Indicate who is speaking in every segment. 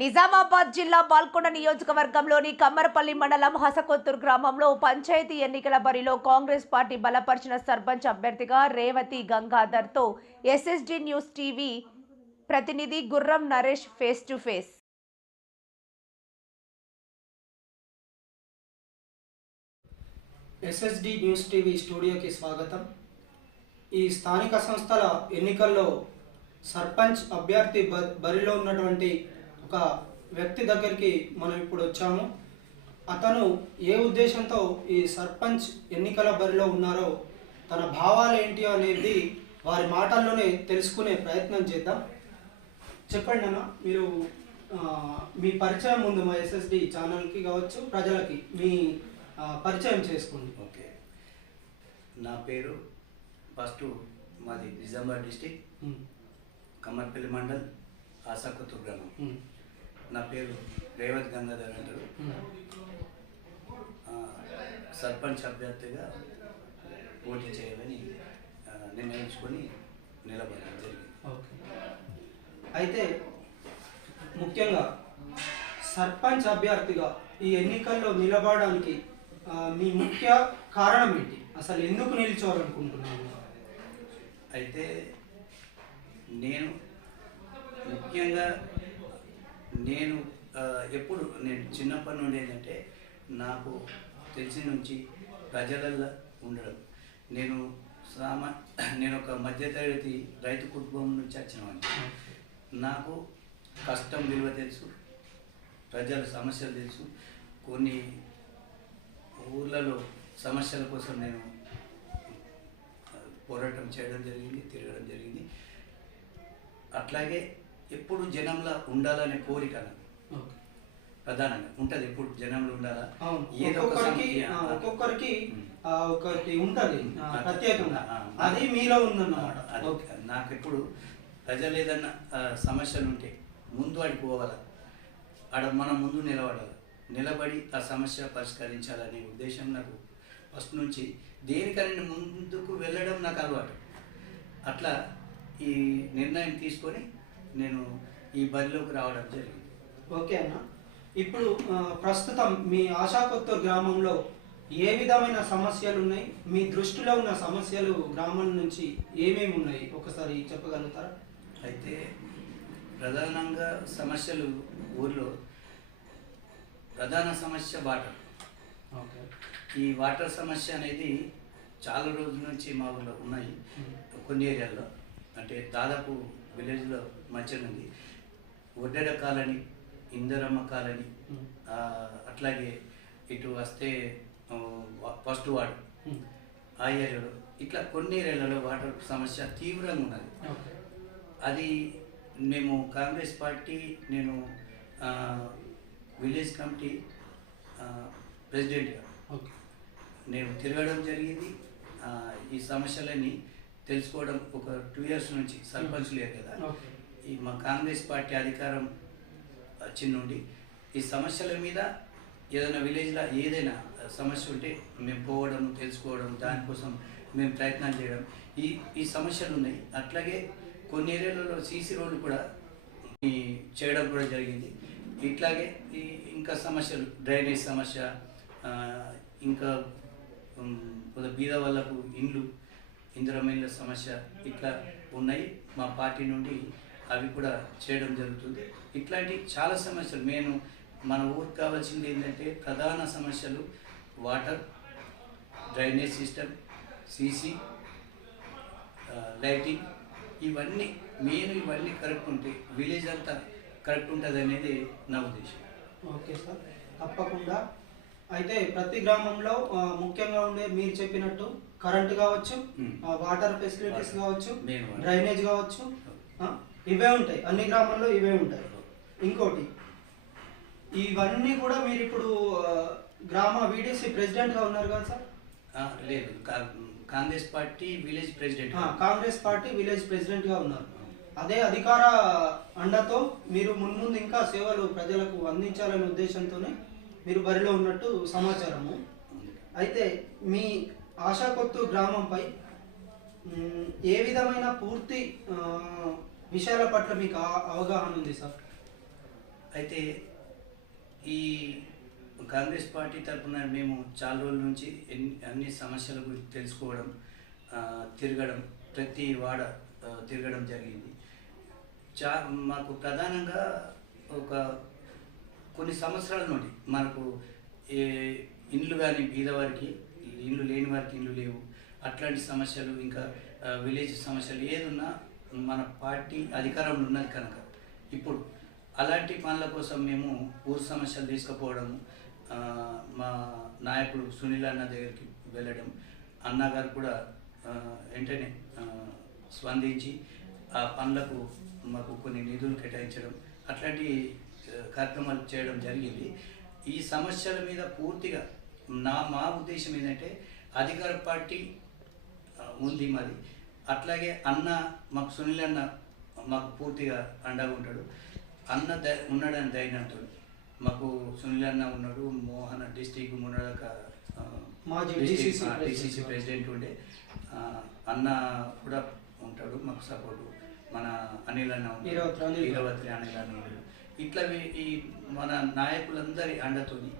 Speaker 1: నిజామాబాద్ జిల్లా బాల్కొండ నియోజకవర్గంలోని కమ్మరపల్లి మండలం హసకొత్తూరు గ్రామంలో పంచాయతీ ఎన్నికల బరిలో కాంగ్రెస్ పార్టీ బలపరిచిన సర్పంచ్ అభ్యర్థిగా రేవతి గంగాధర్తో ఎస్ఎస్డి న్యూస్ టీవీ ప్రతినిధి Gurram Naresh face to face.
Speaker 2: SSD news TV స్టూడియోకి స్వాగతం. ఈ స్థానిక సంస్థల ఎన్నికల్లో సర్పంచ్ అభ్యర్థి బరిలో ఉన్నటువంటి ఒక వ్యక్తి దగ్గరికి మనం ఇప్పుడు వచ్చాము. అతను ఏ ఉద్దేశంతో ఈ సర్పంచ్ ఎన్నికల బరిలో ఉన్నారో తన భావాలు ఏంటి అనేది వారి మాటల్లోనే తెలుసుకునే ప్రయత్నం చేద్దాం. చెప్పండి అన్న మీరు మీ పరిచయం ముందు మా ఎస్ఎస్డి ఛానల్కి కావచ్చు ప్రజలకి మీ పరిచయం చేసుకోండి.
Speaker 3: ఓకే. నా పేరు ఫస్ట్ మాది నిజామాబాద్ డిస్టిక్.
Speaker 2: ఉమ్,
Speaker 3: కమ్మర్పల్లి మండల్ ఆసాకుతూర్ గ్రామం. నా పేరు రేవత్ గంగాధర్ అంటారు. సర్పంచ్ అభ్యర్థిగా పోటీ చేయాలని నిర్ణయించుకొని నిలబడడం జరిగింది.
Speaker 2: ఓకే. అయితే ముఖ్యంగా సర్పంచ్ అభ్యర్థిగా ఈ ఎన్నికల్లో నిలబడడానికి మీ ముఖ్య కారణం ఏంటి? అసలు ఎందుకు నిల్చోవాలనుకుంటున్నారు
Speaker 3: అయితే నేను ముఖ్యంగా నేను ఎప్పుడు నేను చిన్నప్పటి నుండి ఏంటంటే నాకు తెలిసి నుంచి ప్రజలల్లో ఉండడం. నేను సామా నేను ఒక మధ్యతరగతి రైతు కుటుంబం నుంచి వచ్చినవాడిని. నాకు కష్టం విలువ తెలుసు ప్రజల సమస్యలు తెలుసు. కొన్ని ఊర్లలో సమస్యల కోసం నేను పోరాటం చేయడం జరిగింది తిరగడం జరిగింది. అట్లాగే ఎప్పుడు జనంలో ఉండాలనే కోరిక ప్రధానంగా ఉంటుంది ఎప్పుడు జనంలో ఉండాలా?
Speaker 2: ఒక్కొక్కరికి ఒక్కొక్కరికి ఒకటి ఉంటది ప్రత్యేకంగా. అది మీలో ఉందన్నమాట.
Speaker 3: నాకు ఎప్పుడు ప్రజలు ఏదన్నా సమస్యలు ఉంటే ముందు అడిగి పోవాలా? ఆడ మనం ముందు నిలబడాలి? నిలబడి ఆ సమస్య పరిష్కరించాలనే ఉద్దేశం నాకు ఫస్ట్ నుంచి. దేనికైనా ముందుకు వెళ్ళడం నాకు అలవాటు. అట్లా ఈ నిర్ణయం తీసుకొని నేను ఈ బరిలోకి రావడం జరిగింది.
Speaker 2: ఓకే అన్న. ఇప్పుడు ప్రస్తుతం మీ ఆశాకొత్తూరు గ్రామంలో ఏ విధమైన సమస్యలు ఉన్నాయి మీ దృష్టిలో ఉన్న సమస్యలు గ్రామం నుంచి ఏమేమి ఉన్నాయి? ఒకసారి చెప్పగలుగుతారా?
Speaker 3: అయితే ప్రధానంగా సమస్యలు ఊర్లో ప్రధాన సమస్య వాటర్.
Speaker 2: ఓకే.
Speaker 3: ఈ వాటర్ సమస్య అనేది చాలా రోజుల నుంచి మా ఊళ్ళో ఉన్నాయి. కొన్ని ఏరియాల్లో. అంటే దాదాపు విలేజ్లో మధ్యన ఉంది ఒడ్డెడ కాలనీ ఇందరమ్మ కాలనీ అట్లాగే ఇటు వస్తే ఫస్ట్ వార్డు. ఆ ఏరియాలో ఇట్లా కొన్ని ఏరియాలలో వాటర్ సమస్య తీవ్రంగా ఉన్నది. అది మేము కాంగ్రెస్ పార్టీ నేను విలేజ్ కమిటీ ప్రెసిడెంట్గా.
Speaker 2: ఓకే.
Speaker 3: నేను తిరగడం జరిగింది. ఈ సమస్యలని తెలుసుకోవడం ఒక టూ ఇయర్స్ నుంచి సర్పంచ్ లేరు కదా.
Speaker 2: ఓకే
Speaker 3: ఈ మా కాంగ్రెస్ పార్టీ అధికారం వచ్చిన నుండి ఈ సమస్యల మీద ఏదైనా విలేజ్లో ఏదైనా సమస్య ఉంటే మేము పోవడం తెలుసుకోవడం దానికోసం మేము ప్రయత్నాలు చేయడం ఈ ఈ సమస్యలు ఉన్నాయి. అట్లాగే కొన్ని ఏరియాలలో సీసీ రోడ్లు కూడా చేయడం కూడా జరిగింది. ఇట్లాగే ఈ ఇంకా సమస్యలు డ్రైనేజ్ సమస్య ఇంకా కొంత బీద వాళ్ళకు ఇండ్లు ఇంద్రమైన సమస్య ఇట్లా ఉన్నాయి. మా పార్టీ నుండి అవి కూడా చేయడం జరుగుతుంది. ఇట్లాంటి చాలా సమస్యలు. నేను మన ఊరికి కావాల్సింది ఏంటంటే ప్రధాన సమస్యలు water drainage system CC lighting ఇవన్నీ మెయిన్ ఇవన్నీ కరెక్ట్ ఉంటే విలేజ్ అంతా కరెక్ట్ ఉంటుంది అనేది నా ఉద్దేశం.
Speaker 2: Okay sir. తప్పకుండా అయితే ప్రతి గ్రామంలో ముఖ్యంగా ఉండే మీరు చెప్పినట్టు కరెంట్ కావచ్చు వాటర్ ఫెసిలిటీస్. కావచ్చు. డ్రైనేజ్ కావచ్చు ఇవే ఉంటాయి. అన్ని గ్రామాల్లో ఇవే ఉంటాయి. ఇంకోటి ఇవన్నీ కూడా మీరు ఇప్పుడు గ్రామ వీడీసీ ప్రెసిడెంట్గా ఉన్నారు కదా సార్?
Speaker 3: లేదు. Congress party village president
Speaker 2: Congress party village ప్రెసిడెంట్గా ఉన్నారు. అదే అధికార అండతో మీరు మున్ముందు ఇంకా సేవలు ప్రజలకు అందించాలనే ఉద్దేశంతోనే మీరు బరిలో ఉన్నట్టు సమాచారము. అయితే మీ ఆశాకొత్తు గ్రామంపై ఏ విధమైన పూర్తి విషయాల పట్ల మీకు అవగాహన ఉంది సార్?
Speaker 3: అయితే ఈ కాంగ్రెస్ పార్టీ తరఫున మేము చాలా రోజుల నుంచి ఎన్ని అన్ని సమస్యల గురించి తెలుసుకోవడం తిరగడం ప్రతి వాడ తిరగడం జరిగింది. చా మాకు ప్రధానంగా ఒక కొన్ని సంవత్సరాల నుండి మనకు ఏ ఇండ్లు కానీ బీదవారికి ఇండ్లు లేని వారికి ఇండ్లు లేవు. అట్లాంటి సమస్యలు ఇంకా విలేజ్ సమస్యలు ఏదున్నా మన పార్టీ అధికారంలో ఉన్నది కనుక. ఇప్పుడు అలాంటి పనుల కోసం మేము ఊరు సమస్యలు తీసుకపోవడం మా నాయకుడు సునీల్ అన్న దగ్గరికి వెళ్ళడం అన్నగారు కూడా వెంటనే స్పందించి ఆ పనులకు మాకు కొన్ని నిధులు కేటాయించడం అట్లాంటి కార్యక్రమాలు చేయడం జరిగింది. ఈ సమస్యల మీద పూర్తిగా నా మా ఉద్దేశం ఏంటంటే అధికార పార్టీ ఉంది మాది. అట్లాగే అన్న మాకు సునీల్ అన్న మాకు పూర్తిగా అండగా ఉంటాడు. అన్న ద ఉన్నాడని ధైర్యంతో మాకు సునీల్ అన్న ఉన్నాడు మోహన్ డిస్టిక్ మున్నడక
Speaker 2: మాజీ
Speaker 3: డిసిసి
Speaker 2: ప్రెసిడెంట్.
Speaker 3: ఉండే. అన్న కూడా ఉంటాడు మాకు సపోర్టు. మన అనిల్ అన్న.
Speaker 2: ఈరవత్రి అనిల్
Speaker 3: అన్న ఉన్నాడు. ఇట్లా ఈ మన నాయకులందరి అండతోని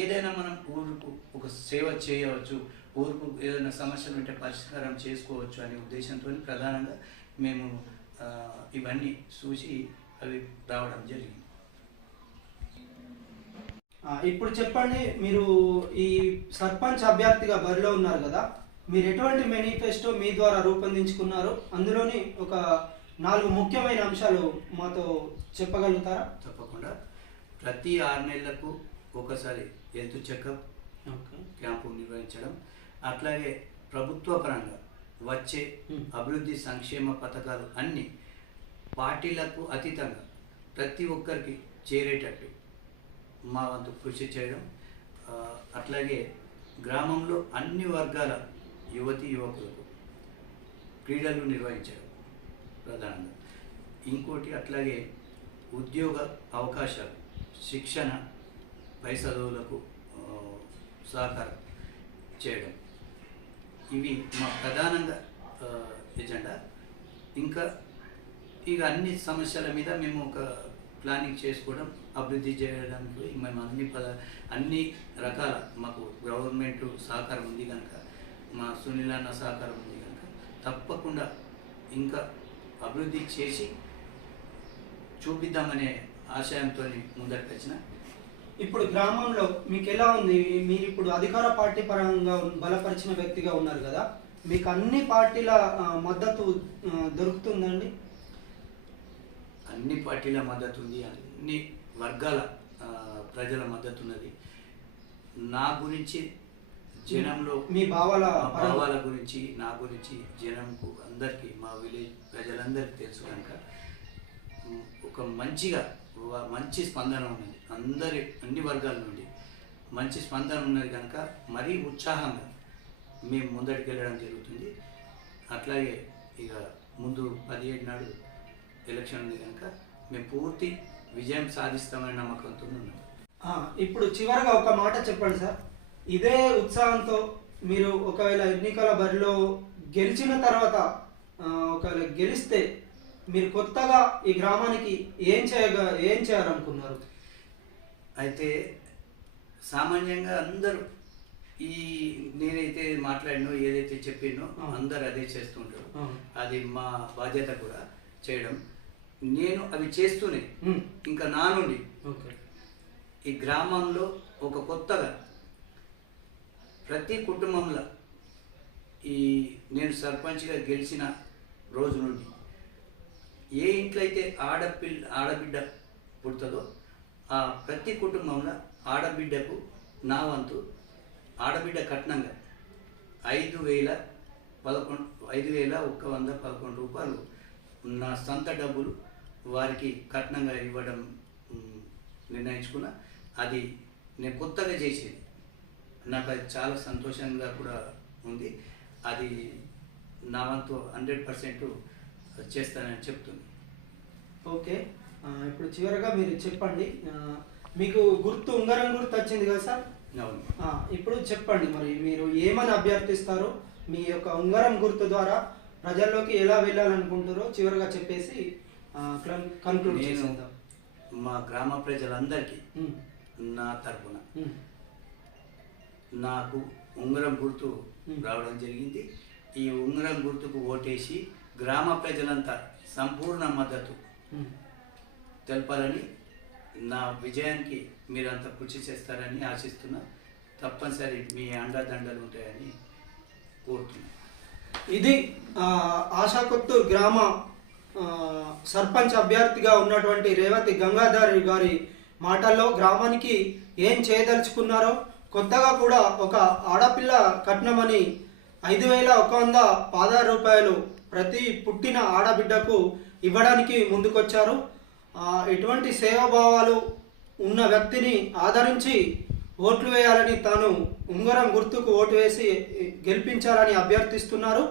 Speaker 3: ఏదైనా మనం ఊరుకు ఒక సేవ చేయవచ్చు ఊరుకు ఏదైనా సమస్యలు ఉంటే పరిష్కారం చేసుకోవచ్చు అనే ఉద్దేశంతో ప్రధానంగా మేము ఇవన్నీ చూసి అవి రావడం జరిగింది.
Speaker 2: ఇప్పుడు చెప్పండి మీరు ఈ సర్పంచ్ అభ్యర్థిగా బరిలో ఉన్నారు కదా మీరు ఎటువంటి మేనిఫెస్టో మీ ద్వారా రూపొందించుకున్నారు? అందులోని ఒక నాలుగు ముఖ్యమైన అంశాలు మాతో చెప్పగలుగుతారా?
Speaker 3: తప్పకుండా. ప్రతి ఆరు నెలలకు ఒకసారి హెల్త్ చెకప్ క్యాంపు నిర్వహించడం. అట్లాగే ప్రభుత్వ పరంగా వచ్చే. అభివృద్ధి సంక్షేమ పథకాలు అన్నీ పార్టీలకు అతీతంగా ప్రతి ఒక్కరికి చేరేటట్టు మా వంతు కృషి చేయడం. అట్లాగే గ్రామంలో అన్ని వర్గాల యువతి యువకులకు క్రీడలు నిర్వహించడం. ప్రధానంగా. ఇంకోటి అట్లాగే ఉద్యోగ అవకాశాలు శిక్షణ పై చదువులకు సహకారం చేయడం. ఇవి మా ప్రధానంగా ఎజెండా. ఇంకా ఇక అన్ని సమస్యల మీద మేము ఒక ప్లానింగ్ చేసుకోవడం అభివృద్ధి చేయడానికి మేము అన్ని పద అన్ని రకాల మాకు గవర్నమెంట్ సహకారం ఉంది కనుక మా సునీల్ అన్న సహకారం ఉంది కనుక తప్పకుండా ఇంకా అభివృద్ధి చేసి చూపిద్దామనే ఆశయంతో ముందరికి వచ్చిన.
Speaker 2: ఇప్పుడు గ్రామంలో మీకు ఎలా ఉంది? మీరు ఇప్పుడు అధికార పార్టీ పరంగా బలపరిచిన వ్యక్తిగా ఉన్నారు కదా మీకు అన్ని పార్టీల మద్దతు దొరుకుతుందండి?
Speaker 3: అన్ని పార్టీల మద్దతు ఉంది అన్ని వర్గాల ప్రజల మద్దతు ఉన్నది నా గురించి జనంలో
Speaker 2: మీ భావాల
Speaker 3: భావాల గురించి నా గురించి జనంకు అందరికీ మా విలేజ్ ప్రజలందరికీ తెలుసు కనుక ఒక మంచిగా మంచి స్పందన ఉన్నది. అందరి అన్ని వర్గాల నుండి మంచి స్పందన ఉన్నది కనుక మరీ ఉత్సాహంగా మేము ముందటికి వెళ్ళడం జరుగుతుంది. అట్లాగే ఇక ముందు పదిహేడు నాడు ఎలక్షన్ ఉంది కనుక మేము పూర్తి విజయం సాధిస్తామనే నమ్మకంతో ఉన్నాం.
Speaker 2: ఇప్పుడు చివరగా ఒక మాట చెప్పండి సార్. ఇదే ఉత్సాహంతో మీరు ఒకవేళ ఎన్నికల బరిలో గెలిచిన తర్వాత ఒకవేళ గెలిస్తే మీరు కొత్తగా ఈ గ్రామానికి ఏం చేయగా ఏం చేయాలనుకున్నారు?
Speaker 3: అయితే సామాన్యంగా అందరూ ఈ నేనైతే మాట్లాడినో ఏదైతే చెప్పినో. అందరు అదే చేస్తుంటారు. అది మా బాధ్యత కూడా చేయడం. నేను అవి చేస్తూనే ఇంకా నా నుండి
Speaker 2: ఓకే.
Speaker 3: ఈ గ్రామంలో ఒక కొత్తగా ప్రతి కుటుంబంలో ఈ నేను సర్పంచ్గా గెలిచిన రోజు నుండి ఏ ఇంట్లో అయితే ఆడపిల్ల ఆడబిడ్డ పుడుతుందో ఆ ప్రతి కుటుంబంలో ఆడబిడ్డకు నా వంతు ఆడబిడ్డ కట్నంగా ఐదు వేల పదకొండు ఐదు వేల ఒక్క వంద పదకొండు రూపాయలు నా సొంత డబ్బులు వారికి కట్నంగా ఇవ్వడం నిర్ణయించుకున్నా అది నేను కొత్తగా చేసేది. నాకు అది చాలా సంతోషంగా కూడా ఉంది. అది నా వంతు హండ్రెడ్ పర్సెంట్ చేస్తానని చెప్తుంది.
Speaker 2: ఓకే. ఇప్పుడు చివరగా మీరు చెప్పండి. మీకు గుర్తు ఉంగరం గుర్తు వచ్చింది కదా సార్? ఇప్పుడు చెప్పండి మరి మీరు ఏమని అభ్యర్థిస్తారో మీ యొక్క ఉంగరం గుర్తు ద్వారా ప్రజల్లోకి ఎలా వెళ్ళాలనుకుంటారో చివరిగా చెప్పేసి కన్క్లూడ్
Speaker 3: నేను మా గ్రామ ప్రజలందరికీ నా తరపున
Speaker 2: ఉమ్,
Speaker 3: నాకు ఉంగరం గుర్తు. రావడం జరిగింది ఈ ఉంగరం గుర్తుకు ఓటేసి గ్రామ ప్రజలంతా సంపూర్ణ మద్దతు. తెలపాలని నా విజయానికి మీరంతా కృషి చేస్తారని ఆశిస్తున్నా తప్పనిసరి మీ అండదండలు ఉంటాయని కోరుతున్నా
Speaker 2: ఇది ఆ, ఆశాకొత్తూరు గ్రామ సర్పంచ్ అభ్యర్థిగా ఉన్నటువంటి రేవతి గంగాధర్ గారి మాటల్లో గ్రామానికి ఏం చేయదలుచుకున్నారో కొత్తగా కూడా ఒక ఆడపిల్ల కట్నమని ఐదు వేల ఒక వంద పదహారు రూపాయలు ప్రతి పుట్టిన ఆడబిడ్డకు ఇవ్వడానికి ముందుకొచ్చారు. ఎటువంటి ఇటువంటి సేవాభావాలు ఉన్న వ్యక్తిని ఆదరించి ఓట్లు వేయాలని తాను ఉంగరం గుర్తుకు ఓటు వేసి గెలిపించాలని అభ్యర్థిస్తున్నారు.